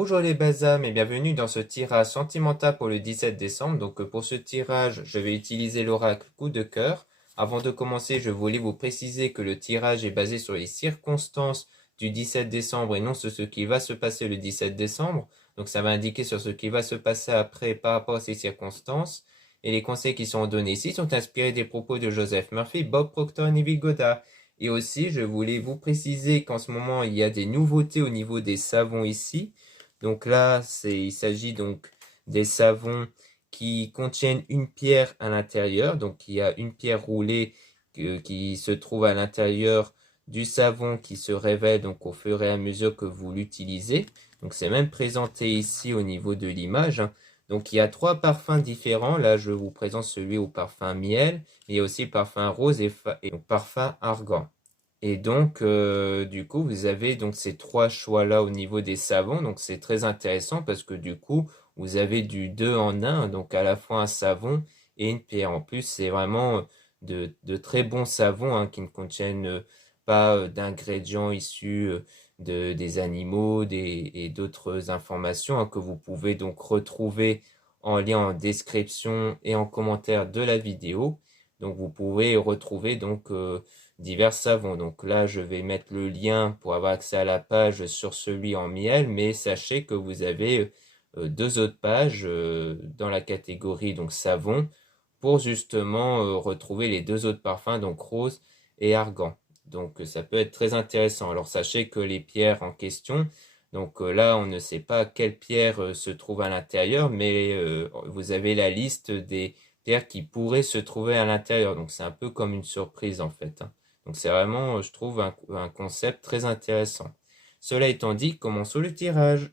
Bonjour les basames et bienvenue dans ce tirage sentimental pour le 17 décembre. Pour ce tirage, je vais utiliser l'oracle coup de cœur. Avant de commencer, je voulais vous préciser que le tirage est basé sur les circonstances du 17 décembre et non sur ce qui va se passer le 17 décembre. Donc ça va indiquer sur ce qui va se passer après par rapport à ces circonstances. Et les conseils qui sont donnés ici sont inspirés des propos de Joseph Murphy, Bob Proctor et Neville Goddard. Et aussi, je voulais vous préciser qu'en ce moment, il y a des nouveautés au niveau des savons ici. Donc là, il s'agit donc des savons qui contiennent une pierre à l'intérieur. Donc il y a une pierre roulée qui se trouve à l'intérieur du savon qui se révèle donc au fur et à mesure que vous l'utilisez. Donc c'est même présenté ici au niveau de l'image. Donc il y a trois parfums différents. Là, je vous présente celui au parfum miel, mais il y a aussi le parfum rose et donc parfum argan. Et donc, du coup, vous avez donc ces trois choix-là au niveau des savons. Donc, c'est très intéressant parce que du coup, vous avez du 2 en un, donc à la fois un savon et une pierre. En plus, c'est vraiment de très bons savons hein, qui ne contiennent pas d'ingrédients issus des animaux et d'autres informations hein, que vous pouvez donc retrouver en lien en description et en commentaire de la vidéo. Donc, vous pouvez retrouver donc divers savons. Donc là, je vais mettre le lien pour avoir accès à la page sur celui en miel, mais sachez que vous avez deux autres pages dans la catégorie donc savon pour justement retrouver les deux autres parfums, donc rose et argan. Donc ça peut être très intéressant. Alors sachez que les pierres en question, donc là on ne sait pas quelle pierre se trouve à l'intérieur, mais vous avez la liste des pierres qui pourraient se trouver à l'intérieur. Donc c'est un peu comme une surprise en fait, hein. Donc c'est vraiment, je trouve, un concept très intéressant. Cela étant dit, commençons le tirage.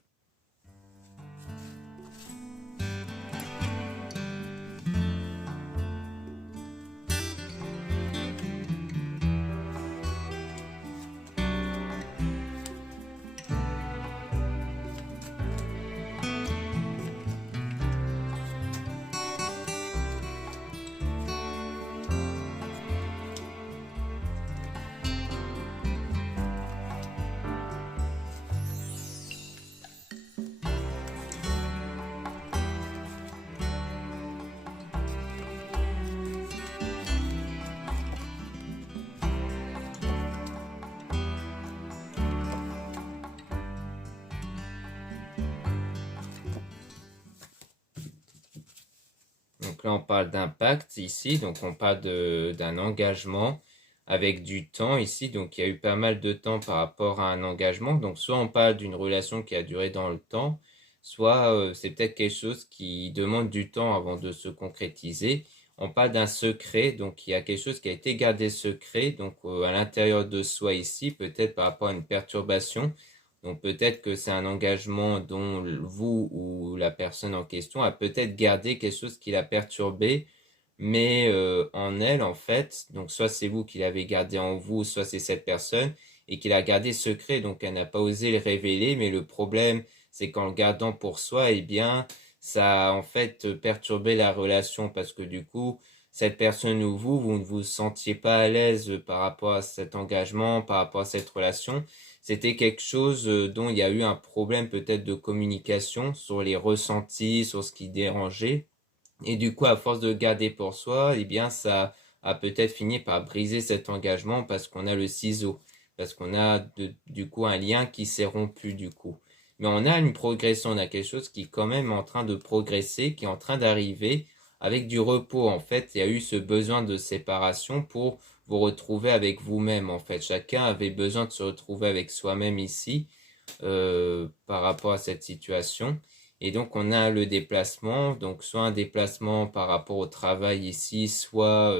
Donc là, on parle d'impact ici, donc on parle d'un engagement avec du temps ici. Donc il y a eu pas mal de temps par rapport à un engagement. Donc soit on parle d'une relation qui a duré dans le temps, soit c'est peut-être quelque chose qui demande du temps avant de se concrétiser. On parle d'un secret, donc il y a quelque chose qui a été gardé secret, donc à l'intérieur de soi ici, peut-être par rapport à une perturbation. Donc peut-être que c'est un engagement dont vous ou la personne en question a peut-être gardé quelque chose qui l'a perturbé, mais en elle en fait, donc soit c'est vous qui l'avez gardé en vous, soit c'est cette personne et qui l'a gardé secret, donc elle n'a pas osé le révéler, mais le problème c'est qu'en le gardant pour soi, eh bien ça a en fait perturbé la relation parce que du coup, cette personne ou vous ne vous sentiez pas à l'aise par rapport à cet engagement, par rapport à cette relation. C'était quelque chose dont il y a eu un problème peut-être de communication sur les ressentis, sur ce qui dérangeait. Et du coup, à force de garder pour soi, eh bien, ça a peut-être fini par briser cet engagement parce qu'on a le ciseau, parce qu'on a du coup un lien qui s'est rompu du coup. Mais on a une progression, on a quelque chose qui est quand même en train de progresser, qui est en train d'arriver avec du repos. En fait, il y a eu ce besoin de séparation pour vous retrouver avec vous-même. En fait, chacun avait besoin de se retrouver avec soi-même ici par rapport à cette situation. Et donc, on a le déplacement, donc soit un déplacement par rapport au travail ici, soit,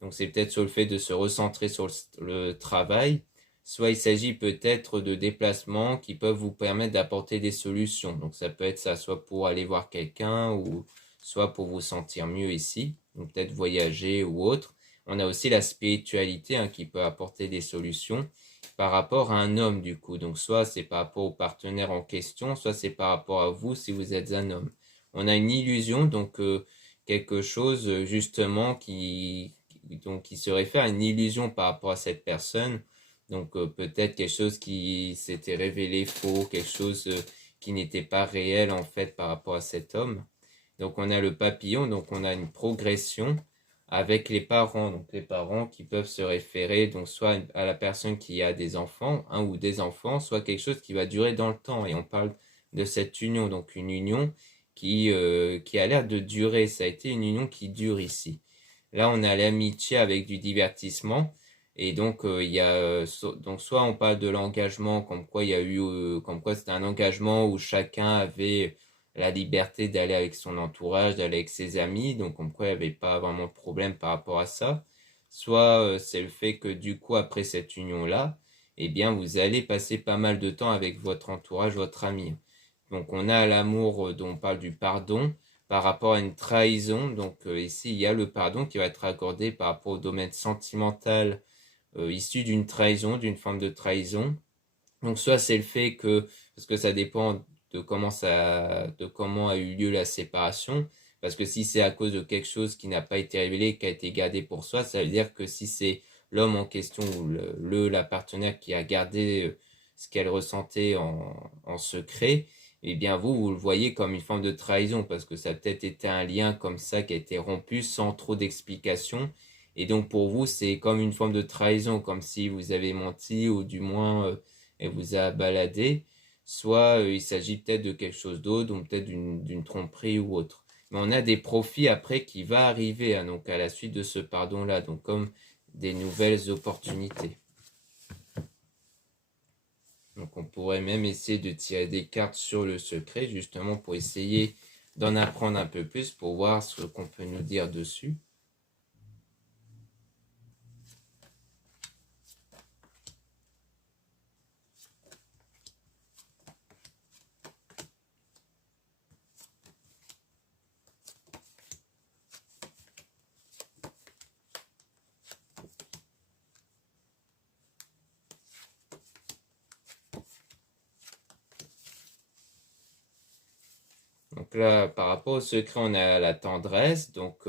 donc c'est peut-être sur le fait de se recentrer sur le travail, soit il s'agit peut-être de déplacements qui peuvent vous permettre d'apporter des solutions. Donc, ça peut être ça, soit pour aller voir quelqu'un ou soit pour vous sentir mieux ici, donc peut-être voyager ou autre. On a aussi la spiritualité hein, qui peut apporter des solutions par rapport à un homme du coup. Donc soit c'est par rapport au partenaire en question, soit c'est par rapport à vous si vous êtes un homme. On a une illusion, donc quelque chose justement qui se réfère à une illusion par rapport à cette personne. Donc peut-être quelque chose qui s'était révélé faux, quelque chose qui n'était pas réel en fait par rapport à cet homme. Donc on a le papillon, donc on a une progression avec les parents. Donc les parents qui peuvent se référer donc soit à la personne qui a des enfants, un ou des enfants, soit quelque chose qui va durer dans le temps. Et on parle de cette union, donc une union qui a l'air de durer. Ça a été une union qui dure ici. Là on a l'amitié avec du divertissement. Et donc il y a donc soit on parle de l'engagement, comme quoi il y a eu comme quoi c'était un engagement où chacun avait la liberté d'aller avec son entourage, d'aller avec ses amis, donc comme quoi il n'y avait pas vraiment de problème par rapport à ça. Soit c'est le fait que du coup après cette union-là, eh bien vous allez passer pas mal de temps avec votre entourage, votre ami. Donc on a l'amour dont on parle du pardon par rapport à une trahison. Donc ici il y a le pardon qui va être accordé par rapport au domaine sentimental issu d'une trahison, d'une forme de trahison. Donc soit c'est le fait que, parce que ça dépend de comment a eu lieu la séparation, parce que si c'est à cause de quelque chose qui n'a pas été révélé, qui a été gardé pour soi, ça veut dire que si c'est l'homme en question ou la partenaire qui a gardé ce qu'elle ressentait en secret, eh bien vous le voyez comme une forme de trahison, parce que ça a peut-être été un lien comme ça qui a été rompu sans trop d'explications, et donc pour vous c'est comme une forme de trahison, comme si vous avez menti, ou du moins elle vous a baladé, soit il s'agit peut-être de quelque chose d'autre, ou peut-être d'une tromperie ou autre. Mais on a des profits après qui va arriver, hein, donc à la suite de ce pardon-là, donc comme des nouvelles opportunités. Donc on pourrait même essayer de tirer des cartes sur le secret, justement pour essayer d'en apprendre un peu plus, pour voir ce qu'on peut nous dire dessus. Donc là, par rapport au secret, on a la tendresse. Donc,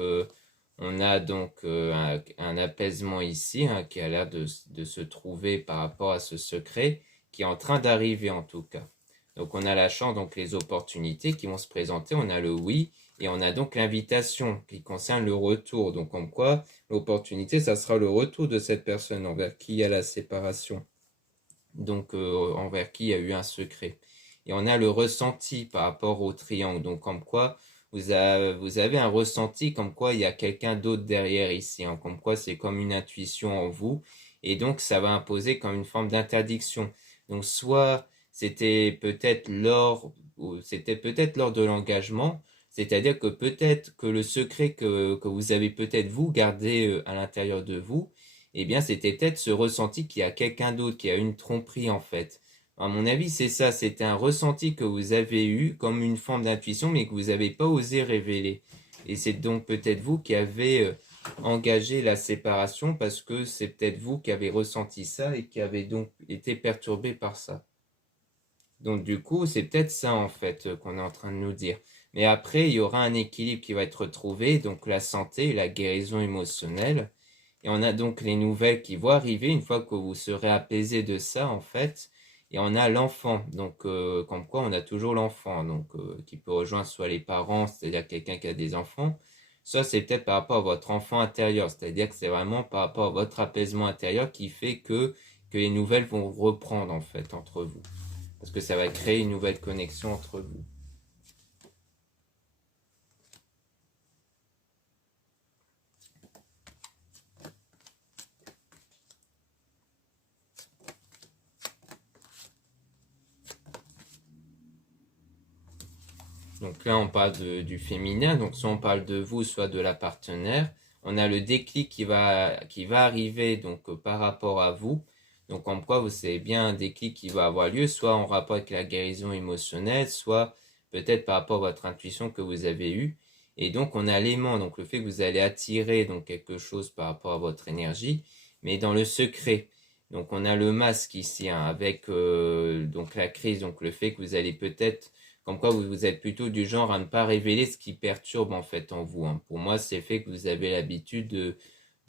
on a donc un apaisement ici, hein, qui a l'air de se trouver par rapport à ce secret qui est en train d'arriver en tout cas. Donc, on a la chance, donc les opportunités qui vont se présenter. On a le oui et on a donc l'invitation qui concerne le retour. Donc, comme quoi, l'opportunité, ça sera le retour de cette personne envers qui il y a la séparation. Donc, envers qui il y a eu un secret. Et on a le ressenti par rapport au triangle. Donc, comme quoi, vous avez un ressenti comme quoi il y a quelqu'un d'autre derrière ici, hein, comme quoi c'est comme une intuition en vous. Et donc, ça va imposer comme une forme d'interdiction. Donc, soit c'était peut-être lors de l'engagement, c'est-à-dire que peut-être que le secret que vous avez peut-être vous gardé à l'intérieur de vous, eh bien, c'était peut-être ce ressenti qu'il y a quelqu'un d'autre, qui a une tromperie en fait. À mon avis, c'est ça, c'était un ressenti que vous avez eu comme une forme d'intuition, mais que vous n'avez pas osé révéler. Et c'est donc peut-être vous qui avez engagé la séparation, parce que c'est peut-être vous qui avez ressenti ça et qui avez donc été perturbé par ça. Donc du coup, c'est peut-être ça en fait qu'on est en train de nous dire. Mais après, il y aura un équilibre qui va être trouvé, donc la santé, la guérison émotionnelle. Et on a donc les nouvelles qui vont arriver une fois que vous serez apaisé de ça, en fait. Et on a l'enfant, donc comme quoi on a toujours l'enfant, donc qui peut rejoindre soit les parents, c'est-à-dire quelqu'un qui a des enfants, soit c'est peut-être par rapport à votre enfant intérieur, c'est-à-dire que c'est vraiment par rapport à votre apaisement intérieur qui fait que les nouvelles vont reprendre en fait entre vous, parce que ça va créer une nouvelle connexion entre vous. Donc là, on parle du féminin, donc soit on parle de vous, soit de la partenaire. On a le déclic qui va arriver donc par rapport à vous. Donc en quoi vous savez bien un déclic qui va avoir lieu, soit en rapport avec la guérison émotionnelle, soit peut-être par rapport à votre intuition que vous avez eue. Et donc on a l'aimant, donc le fait que vous allez attirer donc quelque chose par rapport à votre énergie, mais dans le secret. Donc on a le masque ici, hein, avec donc la crise, donc le fait que vous allez peut-être, comme quoi vous êtes plutôt du genre à ne pas révéler ce qui perturbe en fait en vous, hein. Pour moi, c'est le fait que vous avez l'habitude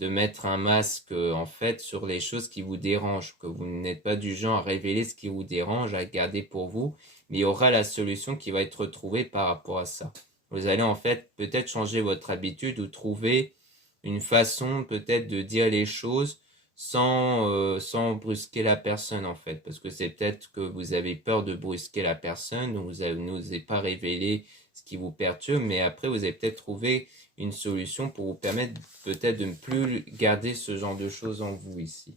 de mettre un masque en fait sur les choses qui vous dérangent, que vous n'êtes pas du genre à révéler ce qui vous dérange, à garder pour vous, mais il y aura la solution qui va être trouvée par rapport à ça. Vous allez en fait peut-être changer votre habitude ou trouver une façon peut-être de dire les choses sans brusquer la personne en fait, parce que c'est peut-être que vous avez peur de brusquer la personne, donc vous n'osez pas révéler ce qui vous perturbe, mais après vous avez peut-être trouvé une solution pour vous permettre peut-être de ne plus garder ce genre de choses en vous ici.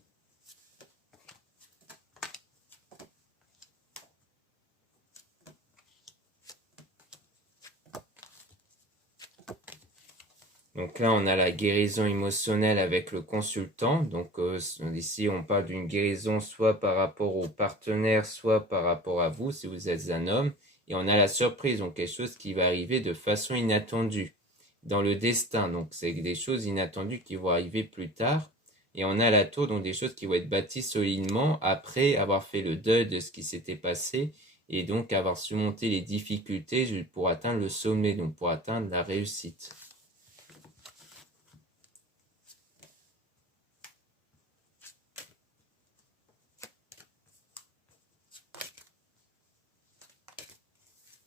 Donc là, on a la guérison émotionnelle avec le consultant. Donc ici, on parle d'une guérison soit par rapport au partenaire, soit par rapport à vous, si vous êtes un homme. Et on a la surprise, donc quelque chose qui va arriver de façon inattendue dans le destin. Donc c'est des choses inattendues qui vont arriver plus tard. Et on a la tour, donc des choses qui vont être bâties solidement après avoir fait le deuil de ce qui s'était passé et donc avoir surmonté les difficultés pour atteindre le sommet, donc pour atteindre la réussite.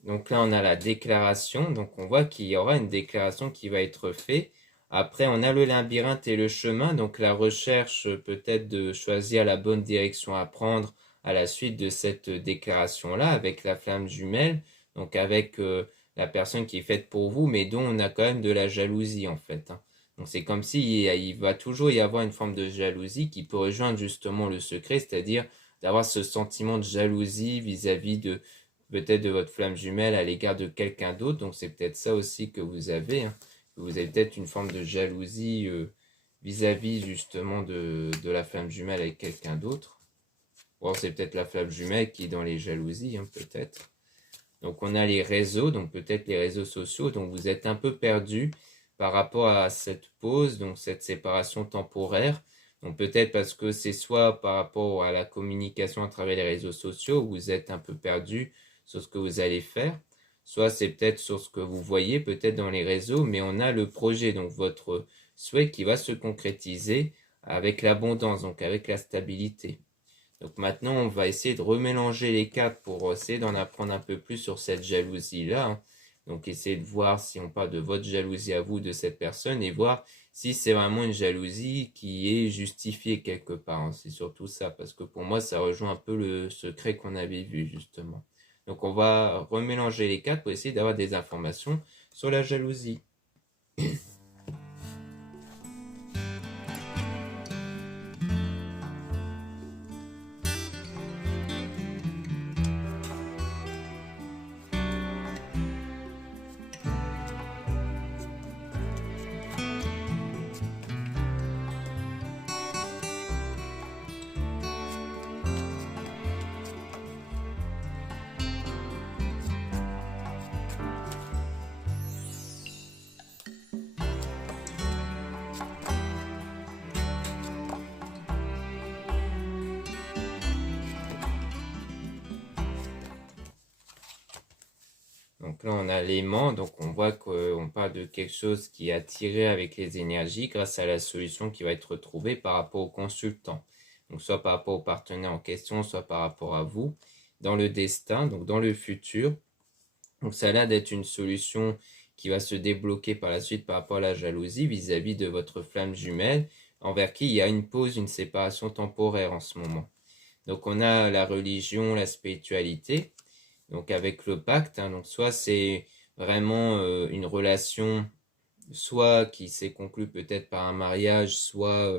Donc là, on a la déclaration. Donc on voit qu'il y aura une déclaration qui va être faite. Après, on a le labyrinthe et le chemin. Donc la recherche peut-être de choisir la bonne direction à prendre à la suite de cette déclaration-là avec la flamme jumelle. Donc avec la personne qui est faite pour vous, mais dont on a quand même de la jalousie en fait. Donc c'est comme si il va toujours y avoir une forme de jalousie qui peut rejoindre justement le secret, c'est-à-dire d'avoir ce sentiment de jalousie vis-à-vis de peut-être de votre flamme jumelle à l'égard de quelqu'un d'autre. Donc c'est peut-être ça aussi que vous avez. Vous avez peut-être une forme de jalousie vis-à-vis justement de la flamme jumelle avec quelqu'un d'autre. Ou alors c'est peut-être la flamme jumelle qui est dans les jalousies, peut-être. Donc on a les réseaux, donc peut-être les réseaux sociaux. Donc vous êtes un peu perdu par rapport à cette pause, donc cette séparation temporaire. Donc peut-être parce que c'est soit par rapport à la communication à travers les réseaux sociaux, où vous êtes un peu perdu sur ce que vous allez faire, soit c'est peut-être sur ce que vous voyez peut-être dans les réseaux, mais on a le projet, donc votre souhait qui va se concrétiser avec l'abondance, donc avec la stabilité. Donc maintenant, on va essayer de remélanger les cartes pour essayer d'en apprendre un peu plus sur cette jalousie-là. Donc essayer de voir si on parle de votre jalousie à vous, de cette personne, et voir si c'est vraiment une jalousie qui est justifiée quelque part. C'est surtout ça, parce que pour moi, ça rejoint un peu le secret qu'on avait vu, justement. Donc on va remélanger les cartes pour essayer d'avoir des informations sur la jalousie. Donc là, on a l'aimant, donc on voit qu'on parle de quelque chose qui est attiré avec les énergies grâce à la solution qui va être trouvée par rapport au consultant. Donc soit par rapport au partenaire en question, soit par rapport à vous, dans le destin, donc dans le futur. Donc ça a l'air d'être une solution qui va se débloquer par la suite par rapport à la jalousie vis-à-vis de votre flamme jumelle, envers qui il y a une pause, une séparation temporaire en ce moment. Donc on a la religion, la spiritualité. Donc avec le pacte, donc soit c'est vraiment une relation, soit qui s'est conclue peut-être par un mariage, soit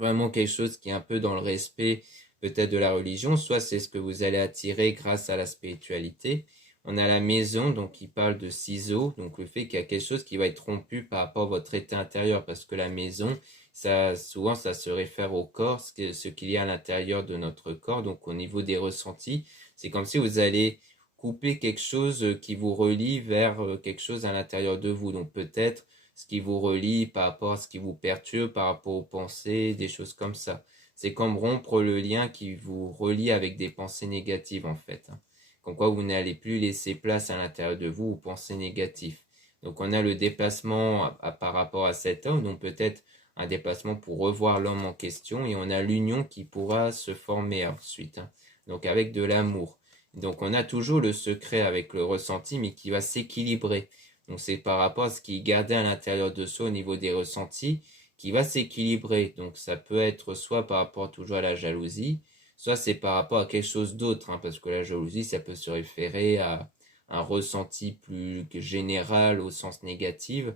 vraiment quelque chose qui est un peu dans le respect peut-être de la religion, soit c'est ce que vous allez attirer grâce à la spiritualité. On a la maison, donc qui parle de ciseaux, donc le fait qu'il y a quelque chose qui va être rompu par rapport à votre état intérieur, parce que la maison, ça, souvent ça se réfère au corps, ce qu'il y a à l'intérieur de notre corps, donc au niveau des ressentis, c'est comme si vous allez couper quelque chose qui vous relie vers quelque chose à l'intérieur de vous, donc peut-être ce qui vous relie par rapport à ce qui vous perturbe, par rapport aux pensées, des choses comme ça. C'est comme rompre le lien qui vous relie avec des pensées négatives en fait. Comme quoi vous n'allez plus laisser place à l'intérieur de vous aux pensées négatives. Donc on a le déplacement par rapport à cet homme, donc peut-être un déplacement pour revoir l'homme en question, et on a l'union qui pourra se former ensuite, hein. Donc avec de l'amour. Donc on a toujours le secret avec le ressenti, mais qui va s'équilibrer. Donc c'est par rapport à ce qui est gardé à l'intérieur de soi au niveau des ressentis, qui va s'équilibrer. Donc ça peut être soit par rapport toujours à la jalousie, soit c'est par rapport à quelque chose d'autre, hein, parce que la jalousie, ça peut se référer à un ressenti plus général au sens négatif,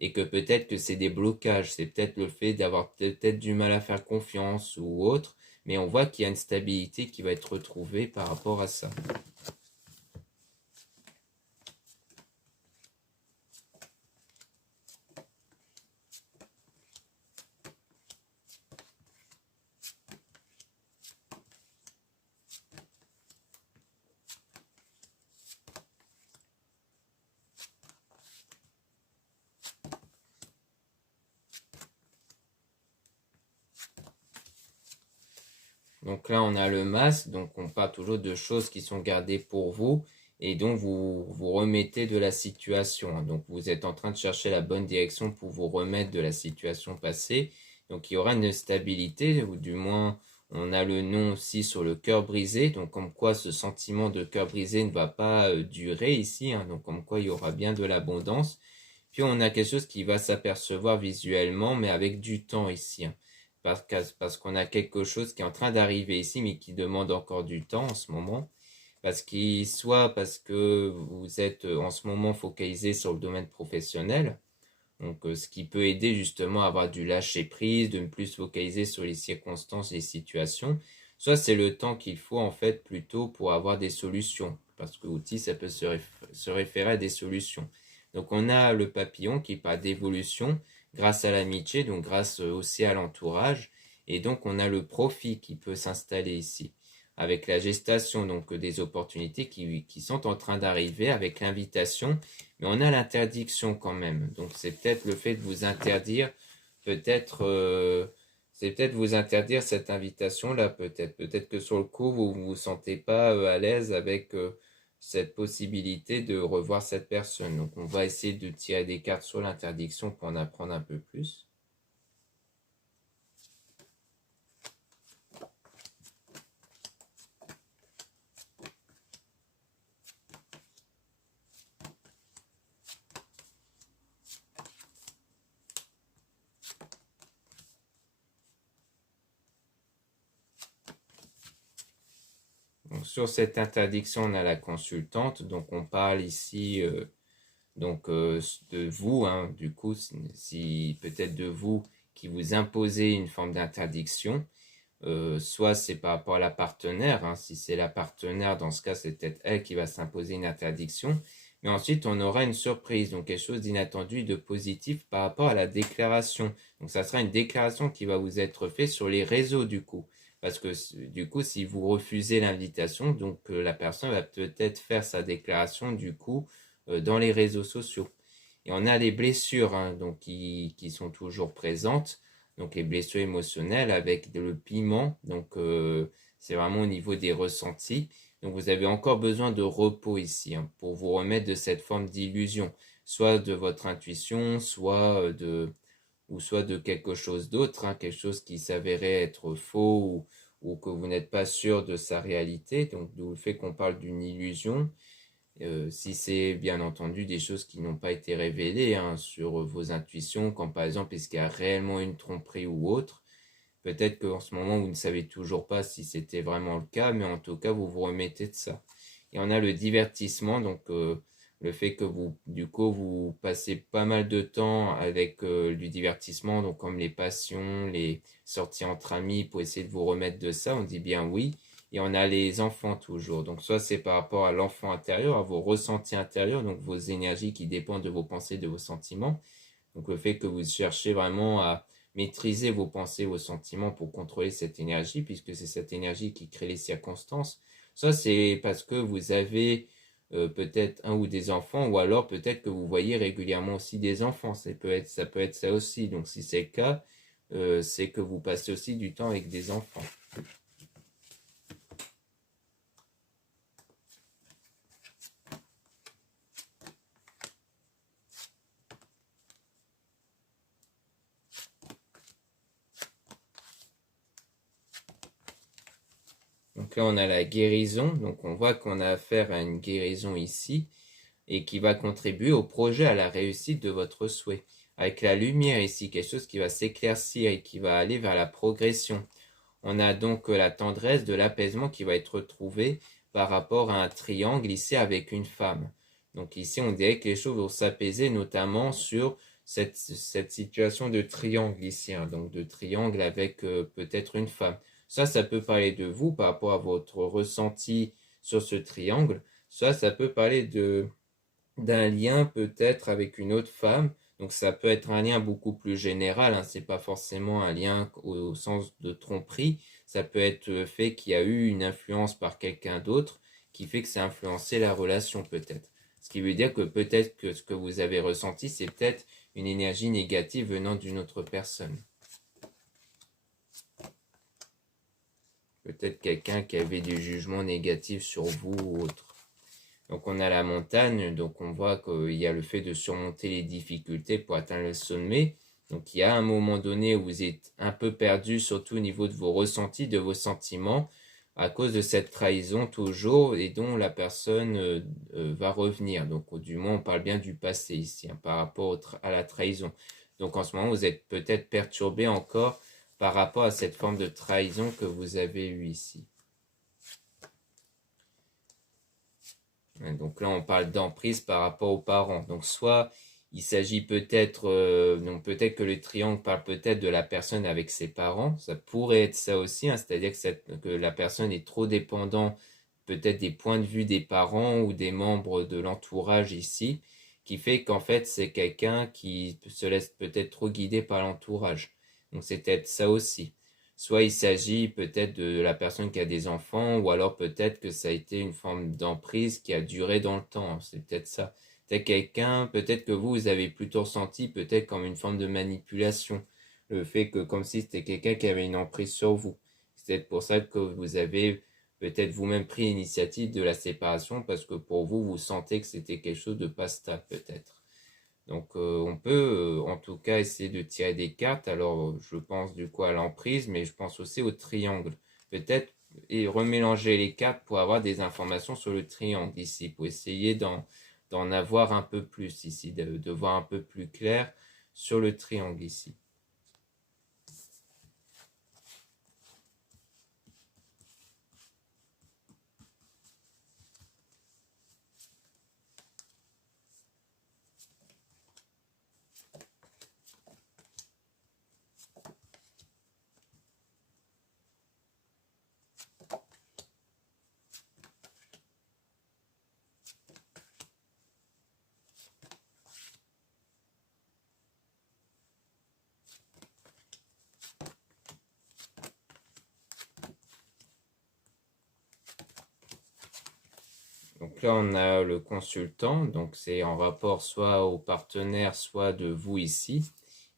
et que peut-être que c'est des blocages, c'est peut-être le fait d'avoir peut-être du mal à faire confiance ou autre, mais on voit qu'il y a une stabilité qui va être retrouvée par rapport à ça. Donc là, on a le masque, donc on parle toujours de choses qui sont gardées pour vous et dont vous remettez de la situation, hein. Donc vous êtes en train de chercher la bonne direction pour vous remettre de la situation passée. Donc il y aura une stabilité, ou du moins on a le nom aussi sur le cœur brisé, donc comme quoi ce sentiment de cœur brisé ne va pas durer ici, hein. Donc comme quoi il y aura bien de l'abondance. Puis on a quelque chose qui va s'apercevoir visuellement, mais avec du temps ici, hein. Parce qu'on a quelque chose qui est en train d'arriver ici, mais qui demande encore du temps en ce moment. Soit parce que vous êtes en ce moment focalisé sur le domaine professionnel, donc ce qui peut aider justement à avoir du lâcher prise, de ne plus se focaliser sur les circonstances et les situations. Soit c'est le temps qu'il faut en fait plutôt pour avoir des solutions, parce que outil ça peut se référer à des solutions. Donc on a le papillon qui parle d'évolution grâce à l'amitié, donc grâce aussi à l'entourage, et donc on a le profit qui peut s'installer ici avec la gestation, donc des opportunités qui sont en train d'arriver avec l'invitation, mais on a l'interdiction quand même. Donc c'est peut-être le fait de vous interdire, peut-être c'est peut-être vous interdire cette invitation-là, peut-être que sur le coup vous ne vous sentez pas à l'aise avec cette possibilité de revoir cette personne. Donc on va essayer de tirer des cartes sur l'interdiction pour en apprendre un peu plus. Donc, sur cette interdiction, on a la consultante. Donc on parle ici de vous, hein, du coup, si peut-être de vous qui vous imposez une forme d'interdiction. Soit c'est par rapport à la partenaire, hein. Si c'est la partenaire, dans ce cas, c'est peut-être elle qui va s'imposer une interdiction. Mais ensuite, on aura une surprise, donc quelque chose d'inattendu, de positif par rapport à la déclaration. Donc ça sera une déclaration qui va vous être faite sur les réseaux du coup. Parce que du coup, si vous refusez l'invitation, donc la personne va peut-être faire sa déclaration du coup dans les réseaux sociaux. Et on a les blessures, hein, donc qui sont toujours présentes, donc les blessures émotionnelles avec le piment, donc c'est vraiment au niveau des ressentis. Donc vous avez encore besoin de repos ici, hein, pour vous remettre de cette forme d'illusion, soit de votre intuition, soit de quelque chose d'autre, hein, quelque chose qui s'avérait être faux, ou que vous n'êtes pas sûr de sa réalité. Donc d'où le fait qu'on parle d'une illusion. Si c'est bien entendu des choses qui n'ont pas été révélées, hein, sur vos intuitions, quand par exemple est-ce qu'il y a réellement une tromperie ou autre, peut-être qu'en ce moment vous ne savez toujours pas si c'était vraiment le cas, mais en tout cas vous vous remettez de ça. Et on a le divertissement, donc le fait que vous, du coup, vous passez pas mal de temps avec du divertissement, donc comme les passions, les sorties entre amis, pour essayer de vous remettre de ça, on dit bien oui. Et on a les enfants toujours. Donc soit c'est par rapport à l'enfant intérieur, à vos ressentis intérieurs, donc vos énergies qui dépendent de vos pensées, de vos sentiments. Donc le fait que vous cherchez vraiment à maîtriser vos pensées, vos sentiments pour contrôler cette énergie, puisque c'est cette énergie qui crée les circonstances. Soit c'est parce que vous avez peut-être un ou des enfants, ou alors peut-être que vous voyez régulièrement aussi des enfants. Ça peut être ça aussi. Donc si c'est le cas, c'est que vous passez aussi du temps avec des enfants. Donc là, on a la guérison. Donc on voit qu'on a affaire à une guérison ici et qui va contribuer au projet, à la réussite de votre souhait. Avec la lumière ici, quelque chose qui va s'éclaircir et qui va aller vers la progression. On a donc la tendresse, de l'apaisement qui va être trouvé par rapport à un triangle ici avec une femme. Donc ici, on dirait que les choses vont s'apaiser, notamment sur cette situation de triangle ici, hein, donc de triangle avec peut-être une femme. Ça peut parler de vous par rapport à votre ressenti sur ce triangle. Ça peut parler d'un lien peut-être avec une autre femme. Donc ça peut être un lien beaucoup plus général, hein. C'est pas forcément un lien au sens de tromperie. Ça peut être le fait qu'il y a eu une influence par quelqu'un d'autre qui fait que ça a influencé la relation peut-être. Ce qui veut dire que peut-être que ce que vous avez ressenti, c'est peut-être une énergie négative venant d'une autre personne. Peut-être quelqu'un qui avait du jugement négatif sur vous ou autre. Donc on a la montagne, donc on voit qu'il y a le fait de surmonter les difficultés pour atteindre le sommet. Donc il y a un moment donné où vous êtes un peu perdu, surtout au niveau de vos ressentis, de vos sentiments, à cause de cette trahison toujours, et dont la personne va revenir. Donc du moins on parle bien du passé ici, hein, par rapport à la trahison. Donc en ce moment vous êtes peut-être perturbé encore par rapport à cette forme de trahison que vous avez eue ici. Donc là, on parle d'emprise par rapport aux parents. Donc soit il s'agit peut-être, donc peut-être que le triangle parle peut-être de la personne avec ses parents. Ça pourrait être ça aussi, hein, c'est-à-dire que la personne est trop dépendante peut-être des points de vue des parents ou des membres de l'entourage ici, qui fait qu'en fait c'est quelqu'un qui se laisse peut-être trop guider par l'entourage. Donc c'est peut-être ça aussi. Soit il s'agit peut-être de la personne qui a des enfants, ou alors peut-être que ça a été une forme d'emprise qui a duré dans le temps. C'est peut-être ça. Peut-être quelqu'un, peut-être que vous avez plutôt ressenti peut-être comme une forme de manipulation. Le fait que comme si c'était quelqu'un qui avait une emprise sur vous. C'est peut-être pour ça que vous avez peut-être vous-même pris l'initiative de la séparation, parce que pour vous, vous sentez que c'était quelque chose de pas stable peut-être. Donc on peut en tout cas essayer de tirer des cartes. Alors je pense du coup à l'emprise, mais je pense aussi au triangle. Peut-être et remélanger les cartes pour avoir des informations sur le triangle ici, pour essayer d'en avoir un peu plus ici, de voir un peu plus clair sur le triangle ici. Donc là, on a le consultant, donc c'est en rapport soit au partenaire, soit de vous ici.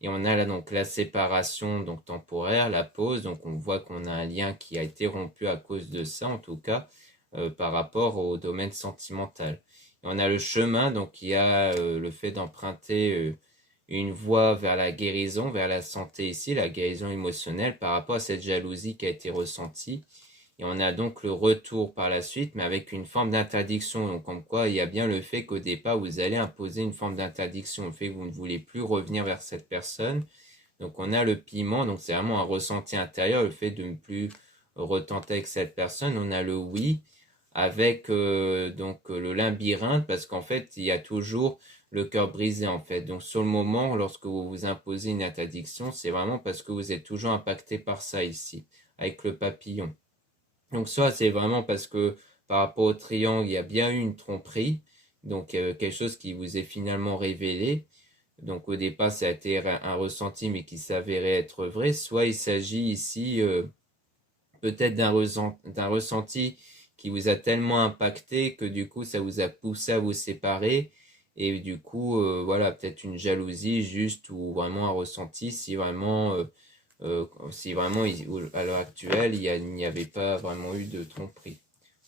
Et on a là donc la séparation donc temporaire, la pause, donc on voit qu'on a un lien qui a été rompu à cause de ça, en tout cas, par rapport au domaine sentimental. Et on a le chemin, donc il y a le fait d'emprunter une voie vers la guérison, vers la santé ici, la guérison émotionnelle par rapport à cette jalousie qui a été ressentie. Et on a donc le retour par la suite, mais avec une forme d'interdiction. Donc, comme quoi, il y a bien le fait qu'au départ, vous allez imposer une forme d'interdiction, le fait que vous ne voulez plus revenir vers cette personne. Donc, on a le piment, donc c'est vraiment un ressenti intérieur, le fait de ne plus retenter avec cette personne. On a le oui, avec donc le labyrinthe, parce qu'en fait, il y a toujours le cœur brisé, en fait. Donc, sur le moment, lorsque vous vous imposez une interdiction, c'est vraiment parce que vous êtes toujours impacté par ça ici, avec le papillon. Donc ça, c'est vraiment parce que par rapport au triangle, il y a bien eu une tromperie, donc quelque chose qui vous est finalement révélé. Donc au départ, ça a été un ressenti, mais qui s'avérait être vrai. Soit il s'agit ici peut-être d'un ressenti qui vous a tellement impacté que du coup, ça vous a poussé à vous séparer. Et du coup, voilà, peut-être une jalousie juste, ou vraiment un ressenti si vraiment à l'heure actuelle il n'y avait pas vraiment eu de tromperie.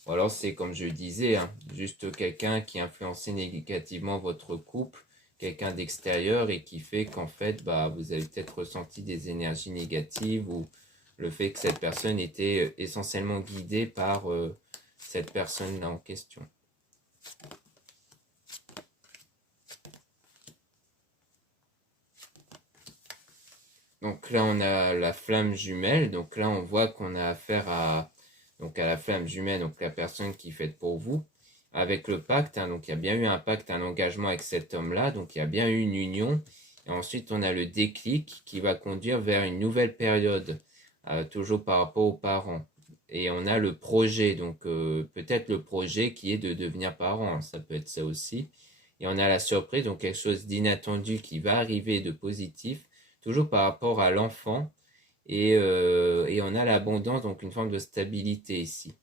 Ou alors c'est comme je disais, hein, juste quelqu'un qui influençait négativement votre couple, quelqu'un d'extérieur, et qui fait qu'en fait bah, vous avez peut-être ressenti des énergies négatives, ou le fait que cette personne était essentiellement guidée par cette personne-là en question. Donc là, on a la flamme jumelle. Donc là, on voit qu'on a affaire à la flamme jumelle, donc la personne qui fait pour vous, avec le pacte. Donc il y a bien eu un pacte, un engagement avec cet homme-là. Donc il y a bien eu une union. Et ensuite, on a le déclic qui va conduire vers une nouvelle période, toujours par rapport aux parents. Et on a le projet, donc peut-être le projet qui est de devenir parent, ça peut être ça aussi. Et on a la surprise, donc quelque chose d'inattendu qui va arriver de positif, toujours par rapport à l'enfant. Et on a l'abondance, donc une forme de stabilité ici.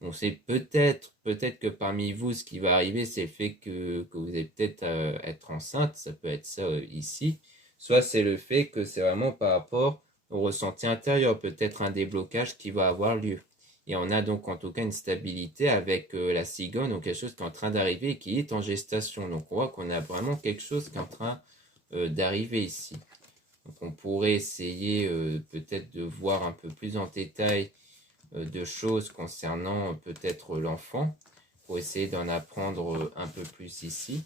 Donc c'est peut-être que parmi vous, ce qui va arriver, c'est le fait que vous allez peut-être être enceinte, ça peut être ça ici. Soit c'est le fait que c'est vraiment par rapport au ressenti intérieur, peut-être un déblocage qui va avoir lieu. Et on a donc en tout cas une stabilité avec la cigogne, donc quelque chose qui est en train d'arriver et qui est en gestation. Donc on voit qu'on a vraiment quelque chose qui est en train d'arriver ici. Donc on pourrait essayer peut-être de voir un peu plus en détail de choses concernant peut-être l'enfant, pour essayer d'en apprendre un peu plus ici.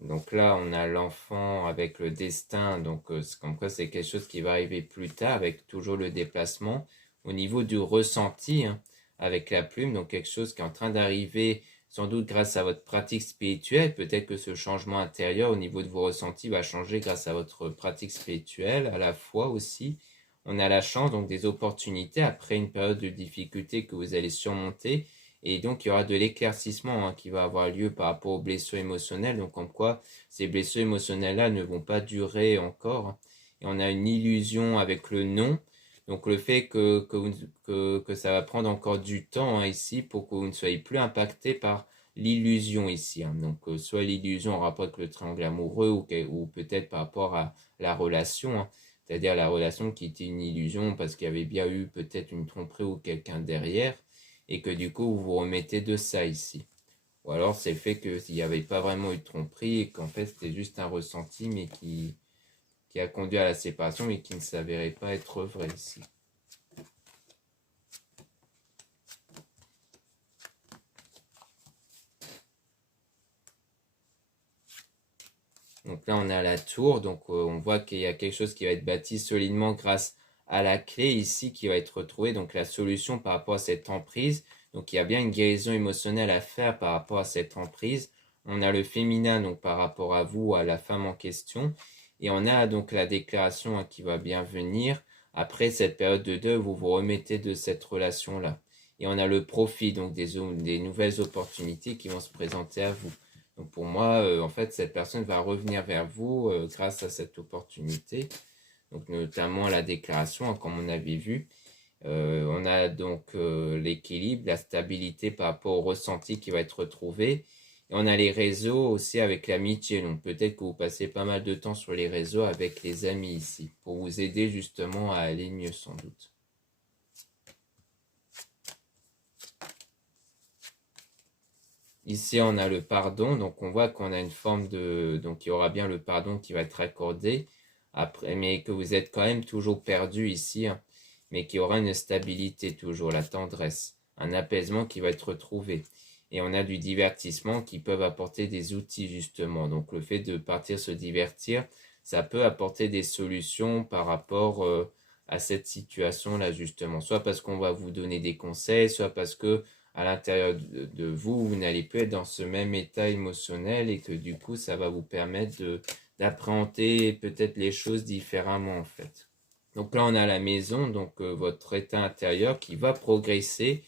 Donc là, on a l'enfant avec le destin, donc c'est comme quoi c'est quelque chose qui va arriver plus tard, avec toujours le déplacement. Au niveau du ressenti, avec la plume, donc quelque chose qui est en train d'arriver, sans doute grâce à votre pratique spirituelle. Peut-être que ce changement intérieur au niveau de vos ressentis va changer grâce à votre pratique spirituelle, à la fois aussi. On a la chance, donc des opportunités après une période de difficulté que vous allez surmonter. Et donc, il y aura de l'éclaircissement qui va avoir lieu par rapport aux blessures émotionnelles. Donc, comme quoi, ces blessures émotionnelles-là ne vont pas durer encore. Et on a une illusion avec le non. Donc, le fait que ça va prendre encore du temps ici pour que vous ne soyez plus impacté par l'illusion ici. Donc, soit l'illusion en rapport avec le triangle amoureux ou peut-être par rapport à la relation. C'est-à-dire la relation qui était une illusion parce qu'il y avait bien eu peut-être une tromperie ou quelqu'un derrière et que du coup vous vous remettez de ça ici. Ou alors c'est le fait qu'il n'y avait pas vraiment eu de tromperie et qu'en fait c'était juste un ressenti mais qui a conduit à la séparation et qui ne s'avérait pas être vrai ici. Donc là on a la tour, donc on voit qu'il y a quelque chose qui va être bâti solidement grâce à la clé ici qui va être retrouvée, donc la solution par rapport à cette emprise. Donc il y a bien une guérison émotionnelle à faire par rapport à cette emprise. On a le féminin donc par rapport à vous, à la femme en question. Et on a donc la déclaration qui va bien venir après cette période de deuil où vous vous remettez de cette relation-là. Et on a le profit, donc des nouvelles opportunités qui vont se présenter à vous. Donc pour moi, en fait, cette personne va revenir vers vous grâce à cette opportunité. Donc notamment la déclaration, comme on avait vu. On a donc l'équilibre, la stabilité par rapport au ressenti qui va être retrouvé. Et on a les réseaux aussi avec l'amitié. Donc peut-être que vous passez pas mal de temps sur les réseaux avec les amis ici, pour vous aider justement à aller mieux sans doute. Ici, on a le pardon, donc on voit qu'on a une forme de... Donc il y aura bien le pardon qui va être accordé, après, mais que vous êtes quand même toujours perdu ici, mais qu'il y aura une stabilité toujours, la tendresse, un apaisement qui va être retrouvé. Et on a du divertissement qui peuvent apporter des outils justement. Donc le fait de partir se divertir, ça peut apporter des solutions par rapport à cette situation-là justement. Soit parce qu'on va vous donner des conseils, soit parce que à l'intérieur de vous, vous n'allez plus être dans ce même état émotionnel et que du coup, ça va vous permettre d'appréhender peut-être les choses différemment en fait. Donc là, on a la maison, donc votre état intérieur qui va progresser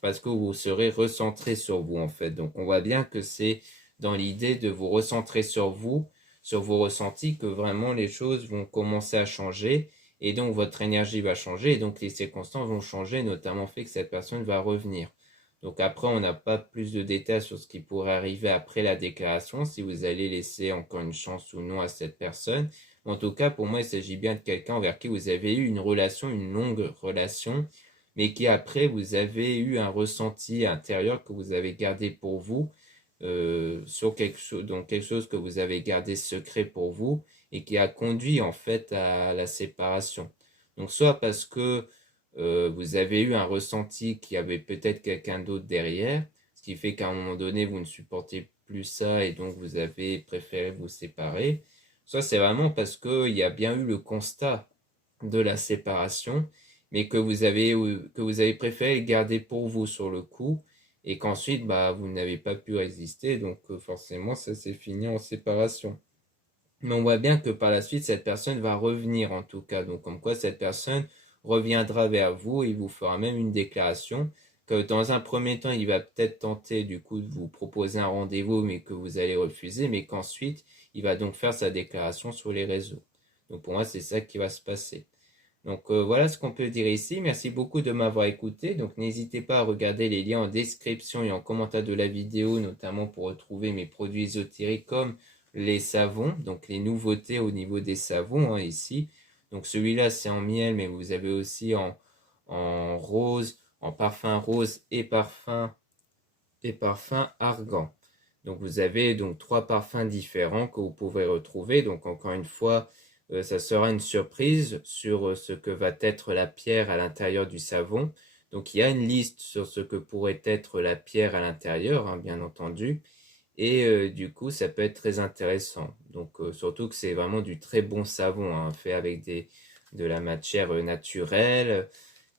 parce que vous serez recentré sur vous en fait. Donc on voit bien que c'est dans l'idée de vous recentrer sur vous, sur vos ressentis, que vraiment les choses vont commencer à changer et donc votre énergie va changer et donc les circonstances vont changer, notamment le fait que cette personne va revenir. Donc après, on n'a pas plus de détails sur ce qui pourrait arriver après la déclaration, si vous allez laisser encore une chance ou non à cette personne. En tout cas, pour moi, il s'agit bien de quelqu'un envers qui vous avez eu une relation, une longue relation, mais qui après, vous avez eu un ressenti intérieur que vous avez gardé pour vous, sur quelque chose, donc quelque chose que vous avez gardé secret pour vous et qui a conduit en fait à la séparation. Donc soit parce que vous avez eu un ressenti qu'il y avait peut-être quelqu'un d'autre derrière, ce qui fait qu'à un moment donné, vous ne supportez plus ça et donc vous avez préféré vous séparer. Soit c'est vraiment parce qu'il y a bien eu le constat de la séparation, mais que vous avez préféré le garder pour vous sur le coup et qu'ensuite, bah, vous n'avez pas pu résister, donc forcément, ça s'est fini en séparation. Mais on voit bien que par la suite, cette personne va revenir en tout cas. Donc, comme quoi cette personne reviendra vers vous et vous fera même une déclaration que dans un premier temps, il va peut-être tenter du coup de vous proposer un rendez-vous, mais que vous allez refuser, mais qu'ensuite, il va donc faire sa déclaration sur les réseaux. Donc, pour moi, c'est ça qui va se passer. Donc voilà ce qu'on peut dire ici. Merci beaucoup de m'avoir écouté. Donc n'hésitez pas à regarder les liens en description et en commentaire de la vidéo, notamment pour retrouver mes produits ésotériques comme les savons, donc les nouveautés au niveau des savons ici. Donc celui-là c'est en miel, mais vous avez aussi en rose, en parfum rose et parfum argan. Donc vous avez donc 3 parfums différents que vous pouvez retrouver. Donc encore une fois, ça sera une surprise sur ce que va être la pierre à l'intérieur du savon. Donc il y a une liste sur ce que pourrait être la pierre à l'intérieur, bien entendu. Et du coup, ça peut être très intéressant. Donc surtout que c'est vraiment du très bon savon, fait avec de la matière naturelle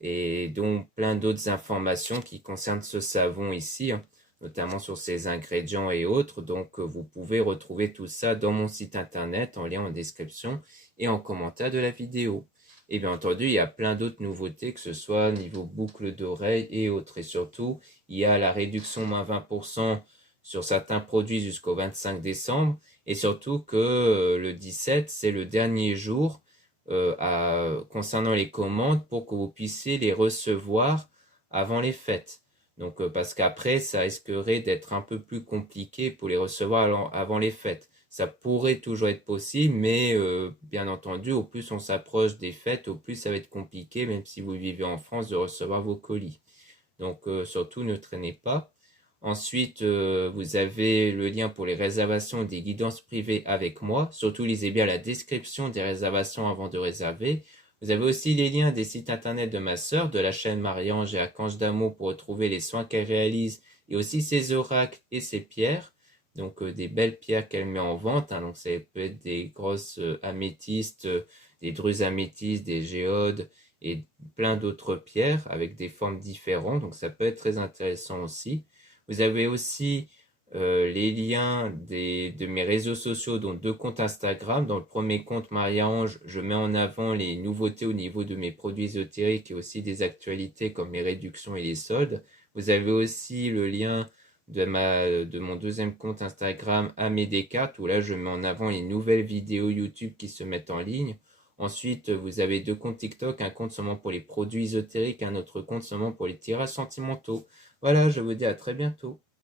et donc plein d'autres informations qui concernent ce savon ici, notamment sur ses ingrédients et autres. Donc vous pouvez retrouver tout ça dans mon site internet en lien en description et en commentaire de la vidéo. Et bien entendu, il y a plein d'autres nouveautés, que ce soit niveau boucle d'oreille et autres. Et surtout, il y a la réduction moins 20% sur certains produits jusqu'au 25 décembre. Et surtout que le 17, c'est le dernier jour concernant les commandes pour que vous puissiez les recevoir avant les fêtes. Donc parce qu'après, ça risquerait d'être un peu plus compliqué pour les recevoir avant les fêtes. Ça pourrait toujours être possible, mais bien entendu, au plus on s'approche des fêtes, au plus ça va être compliqué, même si vous vivez en France, de recevoir vos colis. Donc surtout, ne traînez pas. Ensuite, vous avez le lien pour les réservations des guidances privées avec moi. Surtout, lisez bien la description des réservations avant de réserver. Vous avez aussi les liens des sites internet de ma sœur, de la chaîne Marie-Ange et Archange d'amour pour retrouver les soins qu'elle réalise et aussi ses oracles et ses pierres. Donc, des belles pierres qu'elle met en vente. Donc, ça peut être des grosses améthystes, des drus améthystes, des géodes et plein d'autres pierres avec des formes différentes. Donc, ça peut être très intéressant aussi. Vous avez aussi les liens de mes réseaux sociaux, dont 2 comptes Instagram. Dans le premier compte Maria-Ange, je mets en avant les nouveautés au niveau de mes produits ésotériques et aussi des actualités comme mes réductions et les soldes. Vous avez aussi le lien de mon 2e compte Instagram Amédécart, où là je mets en avant les nouvelles vidéos YouTube qui se mettent en ligne. Ensuite, vous avez 2 comptes TikTok, un compte seulement pour les produits ésotériques, un autre compte seulement pour les tirages sentimentaux. Voilà, je vous dis à très bientôt.